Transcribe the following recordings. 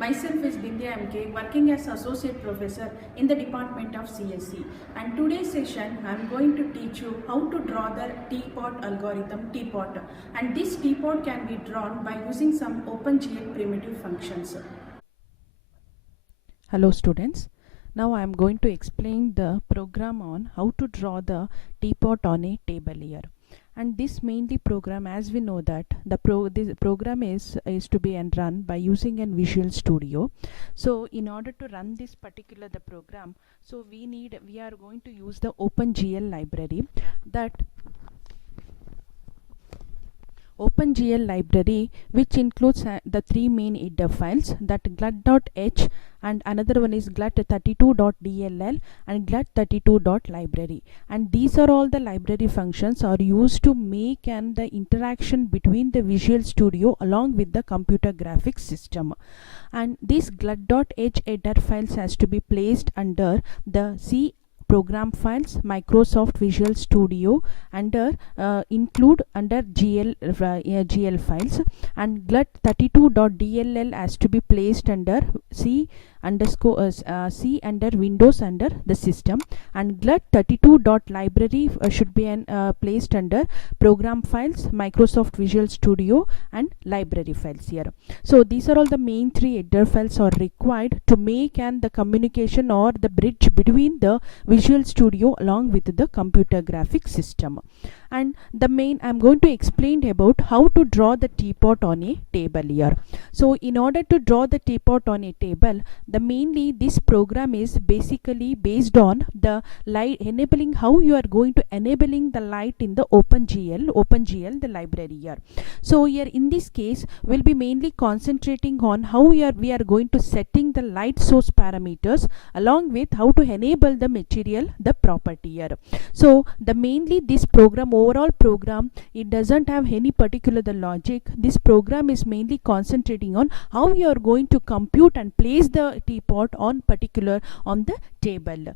Myself is Bindya MK, working as Associate Professor in the Department of CSE. And today's session, I am going to teach you how to draw the Teapot algorithm, Teapot. And this Teapot can be drawn by using some OpenGL primitive functions. Hello students, now I am going to explain the program on how to draw the teapot on a table here. And this mainly program, as we know that this program is to be run by using an Visual Studio. So in order to run this particular program, so we are going to use the OpenGL library. That OpenGL library, which includes the three main header files, that glut.h, and another one is glut32.dll and glut32.library, and these are all the library functions are used to make and the interaction between the Visual Studio along with the computer graphics system. And this glut.h header files has to be placed under the C program files, Microsoft Visual Studio, under include under GL files, and glut32.dll has to be placed under C under Windows under the system, and glut32.library should be placed under program files, Microsoft Visual Studio, and library files here. So these are all the main three header files are required to make and the communication or the bridge between the Visual Studio along with the computer graphics system. And the main I'm going to explain about how to draw the teapot on a table here. So in order to draw the teapot on a table, mainly this program is basically based on the light enabling, how you are going to enabling the light in the OpenGL the library here. So here in this case we'll be mainly concentrating on how we are going to setting the light source parameters along with how to enable the material the property here. So the mainly this program, overall program, it doesn't have any particular the logic. This program is mainly concentrating on how you are going to compute and place the teapot on particular on the table.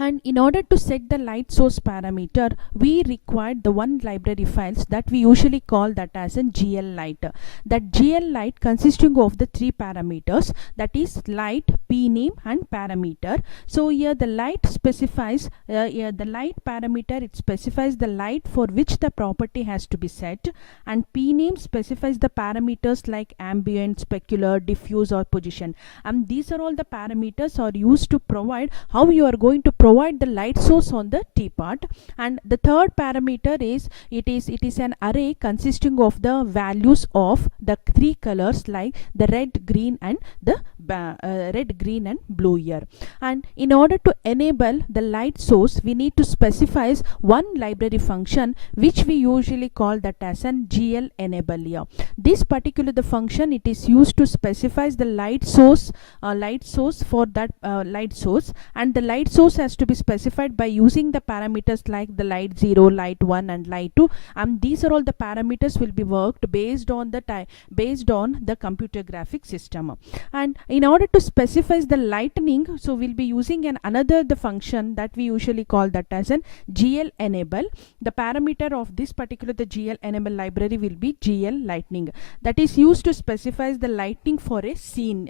And in order to set the light source parameter, we required the one library files that we usually call that as a GL light. That GL light consisting of the three parameters, that is light, pname, and parameter. So here the light specifies the light parameter, it specifies the light for which the property has to be set, and pname specifies the parameters like ambient, specular, diffuse, or position. And these are all the parameters are used to provide how you are going to provide the light source on the teapot. And the third parameter is it is an array consisting of the values of the three colors like the red, green, and the red, green, and blue here. And in order to enable the light source, we need to specify one library function which we usually call that as an GL enable here. This particular the function, it is used to specify the light source for that light source, and the light source has to be specified by using the parameters like the light 0, light 1, and light 2, and these are all the parameters will be worked based on the computer graphics system. And in order to specify the lightning, so we'll be using the function that we usually call that as an GL enable. The parameter of this particular the GL enable library will be GL lightning, that is used to specify the lighting for a scene,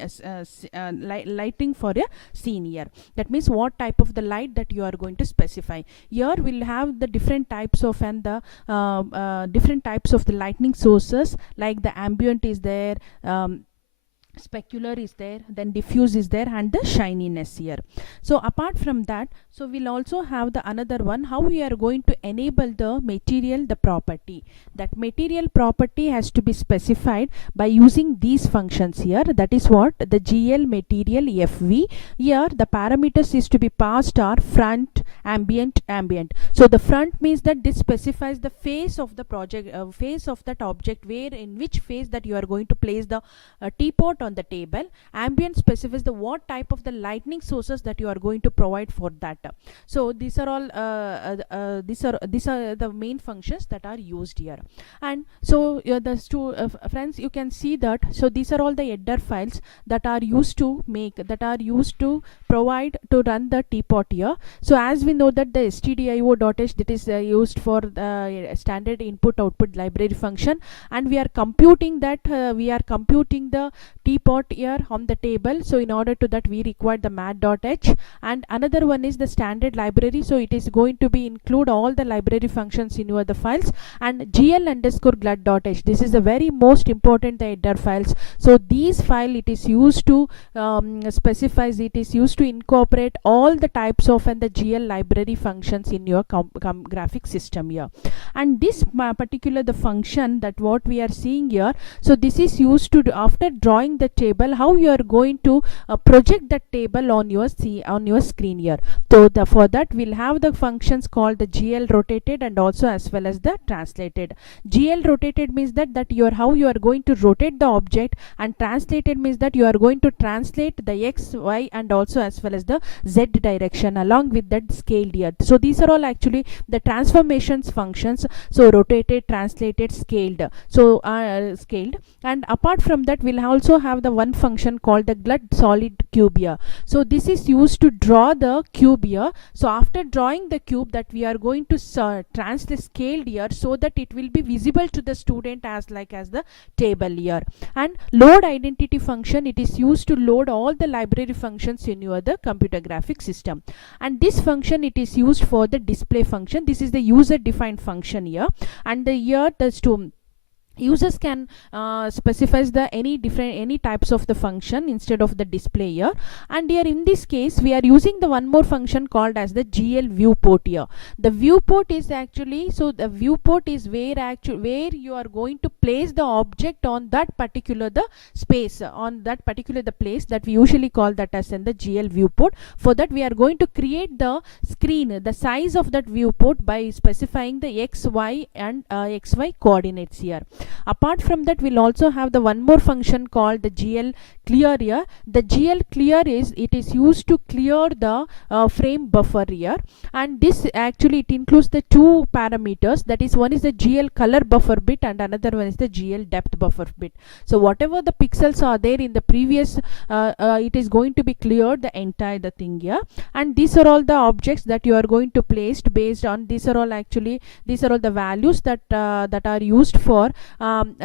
lighting for a scene here. That means what type of the light that you are going to specify. Here we'll have the different types of different types of the lightning sources, like the ambient is there, specular is there, then diffuse is there, and the shininess here. So apart from that, so we'll also have the another one, how we are going to enable the material the property. That material property has to be specified by using these functions here, that is what the GL material FV. Here the parameters is to be passed are front, ambient. So the front means that this specifies the face of the project, face of that object, where in which phase that you are going to place the teapot on the table. Ambient specifies the what type of the lightning sources that you are going to provide for that. So these are all these are the main functions that are used here. And so friends, you can see that so these are all the header files that are used to provide to run the teapot here. So as we know that the stdio.h, that is used for the standard input output library function, and we are computing that the teapot here on the table. So in order to that we require the mat.h, and another one is the standard library. So it is going to be include all the library functions in your the files, and gl underscore glut.h, this is the very most important, the header files. So these file it is used to specifies, it is used to incorporate all the types of and the GL library functions in your graphic system here. And this particular the function that what we are seeing here, so this is used to after drawing the table, how you are going to project that table on your screen here. So for that we'll have the functions called the GL rotated and also as well as the translated. GL rotated means that how you are going to rotate the object, and translated means that you are going to translate the x, y and also as well as the z direction along with that scaled here. So these are all actually the transformations functions. So rotated, translated, scaled. So scaled. And apart from that we'll also have the one function called the glut solid cube here. So this is used to draw the cube here. So after drawing the cube, that we are going to translate scaled here, so that it will be visible to the student as the table here. And load identity function, it is used to load all the library functions in your the computer graphic system. And this function it is used for the display function. This is the user defined function here, and the here the users can specify the any types of the function instead of the display here. And here in this case we are using the one more function called as the GL viewport here. The viewport is actually, so the viewport is where you are going to place the object on that particular the space, on that particular the place, that we usually call that as in the GL viewport. For that we are going to create the screen, the size of that viewport, by specifying the x, y and xy coordinates here. Apart from that we'll also have the one more function called the GL clear here. The GL clear is, it is used to clear the frame buffer here, and this actually it includes the two parameters, that is one is the GL color buffer bit and another one is the GL depth buffer bit. So whatever the pixels are there in the previous it is going to be cleared the entire the thing here. And these are all the objects that you are going to place based on, these are all the values that are used for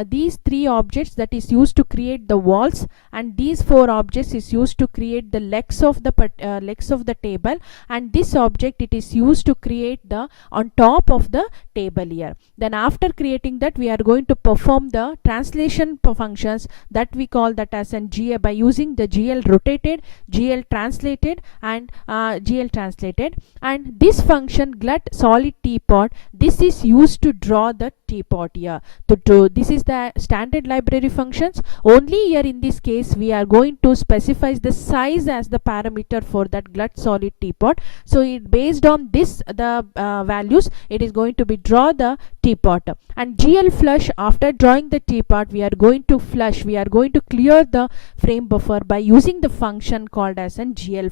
these three objects, that is used to create the walls, and these four objects is used to create the legs of the table, and this object it is used to create the on top of the table here. Then after creating that we are going to perform the translation functions, that we call that as an GL by using the GL rotated, GL translated and GL translated. And this function glut solid teapot, this is used to draw the teapot here. This is the standard library functions. Only here in this case we are going to specify the size as the parameter for that glut solid teapot. So it based on this the values, it is going to be draw the teapot. And GL flush, after drawing the teapot we are going to flush, we are going to clear the frame buffer by using the function called as an GL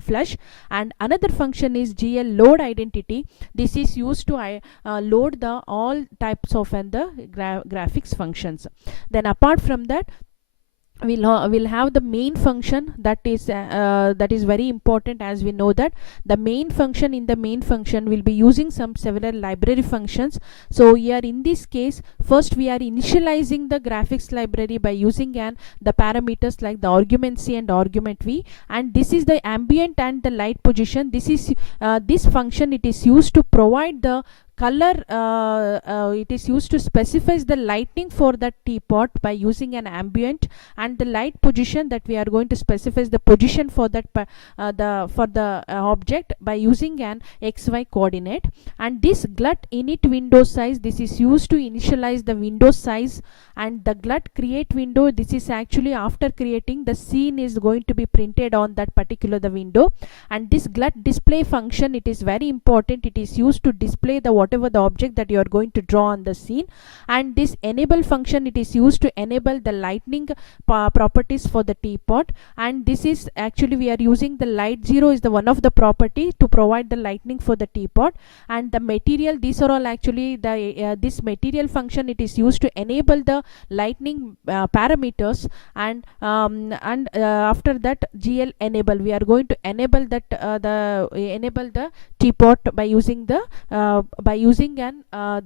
flush. And another function is GL load identity. This is used to load the all types of and the graphics functions. Then apart from that we'll have the main function, that is very important, as we know that the main function, in the main function we'll be using several library functions. So here in this case first we are initializing the graphics library by using the parameters like the argument C and argument V, and this is the ambient and the light position. This is this function it is used to provide the color, it is used to specify the lighting for that teapot by using an ambient, and the light position, that we are going to specify the position for that object by using an xy coordinate. And this glut init window size, this is used to initialize the window size. And the glut create window, this is actually after creating the scene is going to be printed on that particular the window. And this glut display function, it is very important, it is used to display the whatever the object that you are going to draw on the scene. And this enable function, it is used to enable the lightning properties for the teapot. And this is actually we are using the light zero is the one of the property to provide the lightning for the teapot. And the material, these are all actually the this material function, it is used to enable the lightning parameters. And after that GL enable, we are going to enable that enable the teapot by using the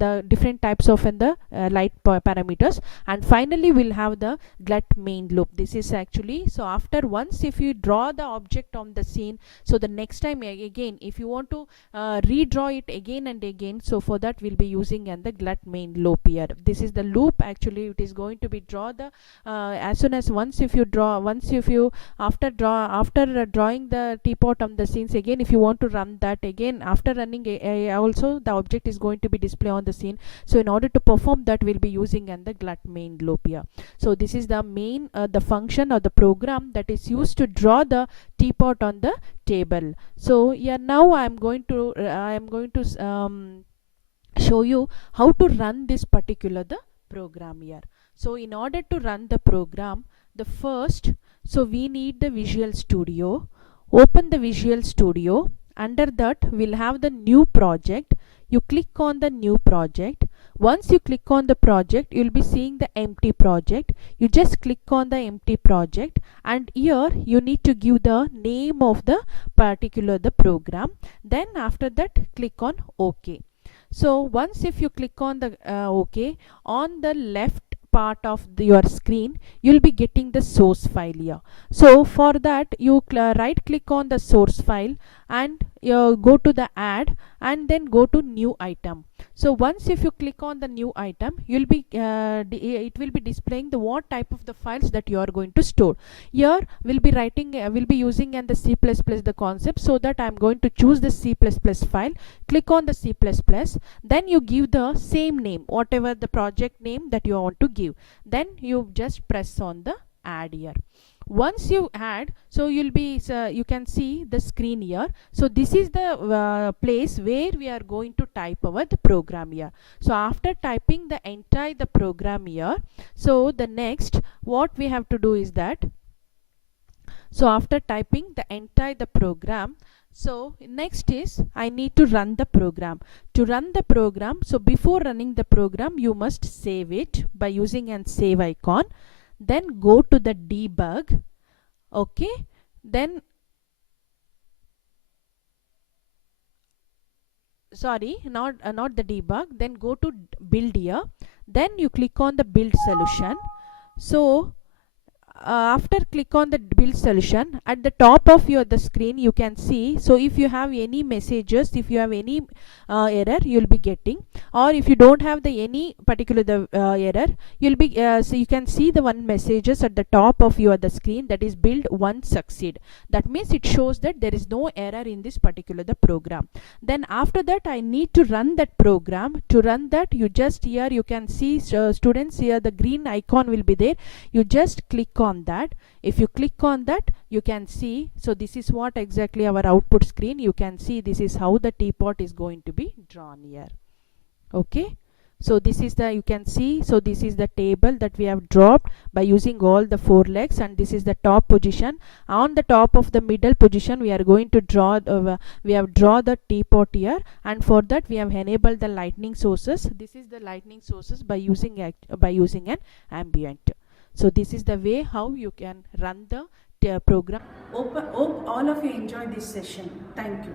the different types of the light parameters. And finally we'll have the glut main loop. This is actually, so after once if you draw the object on the scene, so the next time again if you want to redraw it again and again, so for that we'll be using the glut main loop here. This is the loop, actually it is going to be draw the as soon as once if you after drawing the teapot on the scenes, again if you want to run that again, after running also the object is going to be displayed on the scene. So in order to perform that, we'll be using the glut main loop here. So this is the main the function or the program that is used to draw the teapot on the table. So yeah, now I am going to show you how to run this particular the program here. So in order to run the program, the first, so we need the Visual Studio. Open the Visual Studio. Under that we'll have the new project. You click on the new project. Once you click on the project, you'll be seeing the empty project. You just click on the empty project, and here you need to give the name of the particular the program. Then after that click on OK. So once if you click on the OK, on the left part of your screen you'll be getting the source file here. So for that you right click on the source file and go to the add and then go to new item. So once if you click on the new item, you'll be it will be displaying the what type of the files that you are going to store. Here we'll be writing we'll be using the C++ the concept, so that I'm going to choose the C++ file. Click on the C++, then you give the same name, whatever the project name that you want to give. Then you just press on the add here. Once you add, so you'll be you can see the screen here. So this is the place where we are going to type our the program here. So after typing the entire the program here, so the next what we have to do is that, so after typing the entire the program, so next is I need to run the program. To run the program, so before running the program you must save it by using an save icon. Then go to the debug. Okay, then sorry, not the debug, then go to build here. Then you click on the build solution. So after click on the build solution, at the top of the screen you can see, so if you have any messages, if you have any error you'll be getting, or if you don't have the any particular error, you'll be so you can see the one messages at the top of the screen, that is build one succeed. That means it shows that there is no error in this particular the program. Then after that I need to run that program. To run that, you just here you can see students here the green icon will be there. You just click on that. If you click on that, you can see, so this is what exactly our output screen. You can see this is how the teapot is going to be drawn here. Okay, so this is the, you can see, so this is the table that we have dropped by using all the four legs, and this is the top position. On the top of the middle position we are going to draw we have draw the teapot here, and for that we have enabled the lightning sources. This is the lightning sources by using an ambient. So this is the way how you can run the program. Hope all of you enjoy this session. Thank you.